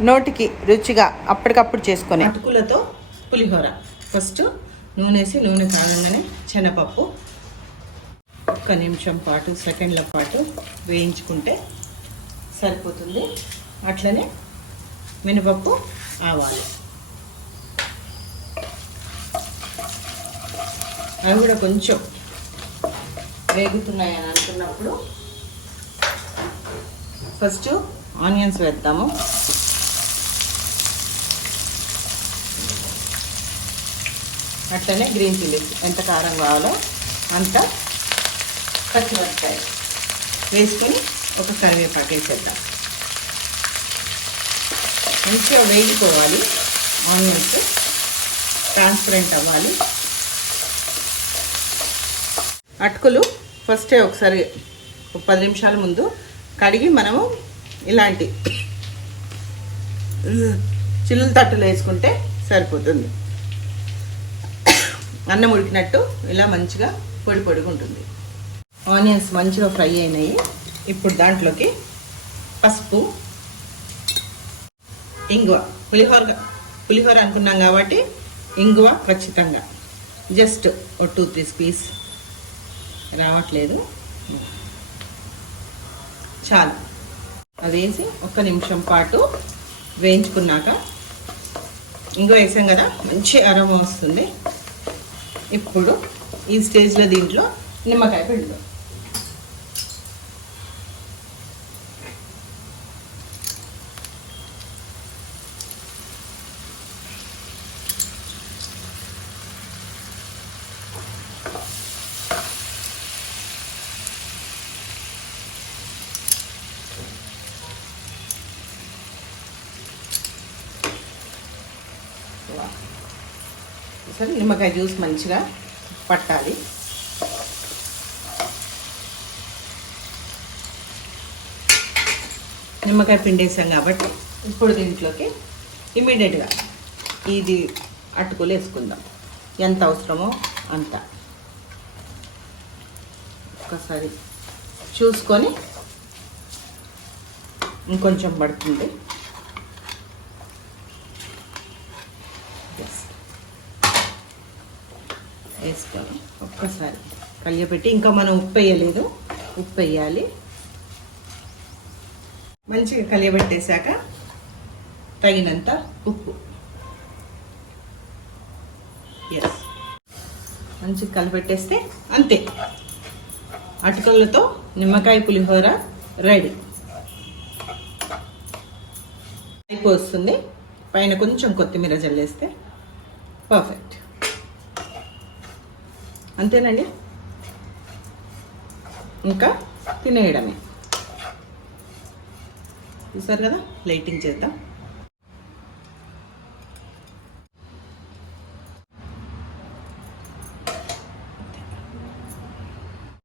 నోటికి రుచిగా అప్పటికప్పుడు చేసుకొని. అటుకులతో పులిహోర. ఫస్ట్ నూనె వేసి నూనె కాగంగానే శనగపప్పు. ఒక్క నిమిషం పాటు సెకండ్ల పాటు వేయించుకుంటే సరిపోతుంది. అట్లనే మినపప్పు ఆవాలు. అవి కూడా కొంచెం వేగుతున్నాయని అనుకున్నప్పుడు ఫస్ట్ ఆనియన్స్ వేద్దాము. అట్లనే గ్రీన్ చిల్లీస్ ఎంత కారం కావాలో అంత పచ్చిమిరపకాయ వేసుకొని ఒక కరివేపాకు వేసేద్దాం. మంచిగా వేగిపోవాలి ఆనియన్స్ ట్రాన్స్పరెంట్ అవ్వాలి. అటుకులు ఫస్టే ఒకసారి ఒక పది నిమిషాల ముందు కడిగి మనము ఇలాంటి చిల్లు తట్టులు వేసుకుంటే సరిపోతుంది. అన్నం ఉడికినట్టు ఇలా మంచిగా పొడి పొడిగా ఉంటుంది. ఆనియన్స్ మంచిగా ఫ్రై అయినాయి. ఇప్పుడు దాంట్లోకి పసుపు ఇంగువ. పులిహోర పులిహోర అనుకున్నాం కాబట్టి ఇంగువ ఖచ్చితంగా. జస్ట్ ఒక టూ త్రీ స్పీస్ రావట్లేదు. చాలు. అది వేసి ఒక్క నిమిషం పాటు వేయించుకున్నాక ఇంకో వేసాం కదా మంచి అరమ వస్తుంది. ఇప్పుడు ఈ స్టేజ్లో దీంట్లో నిమ్మకాయ పిండు సరే నిమ్మకాయ జ్యూస్ మంచిగా పట్టాలి. నిమ్మకాయ పిండేసాం కాబట్టి ఇప్పుడు దీంట్లోకి ఇమీడియట్గా ఇది అటుకులు వేసుకుందాం. ఎంత అవసరమో అంత. ఒక్కసారి చూసుకొని ఇంకొంచెం పడుతుంది. Yes. వేసుకోవాలి ఒక్కసారి కలియబెట్టి ఇంకా మనం ఉప్పు వేయలేదు. ఉప్పు వేయాలి. మంచిగా కలియబెట్టేశాక తగినంత ఉప్పు. ఎస్ మంచిగా కలిపెట్టేస్తే అంతే. అటుకలతో నిమ్మకాయ పులిహోర రెడీ. అయిపోతుంది. పైన కొంచెం కొత్తిమీర జల్లేస్తే పర్ఫెక్ట్. అంతేనండి? ఇంకా తినేయడమే. చూసారు కదా? లైటింగ్ చేద్దాం.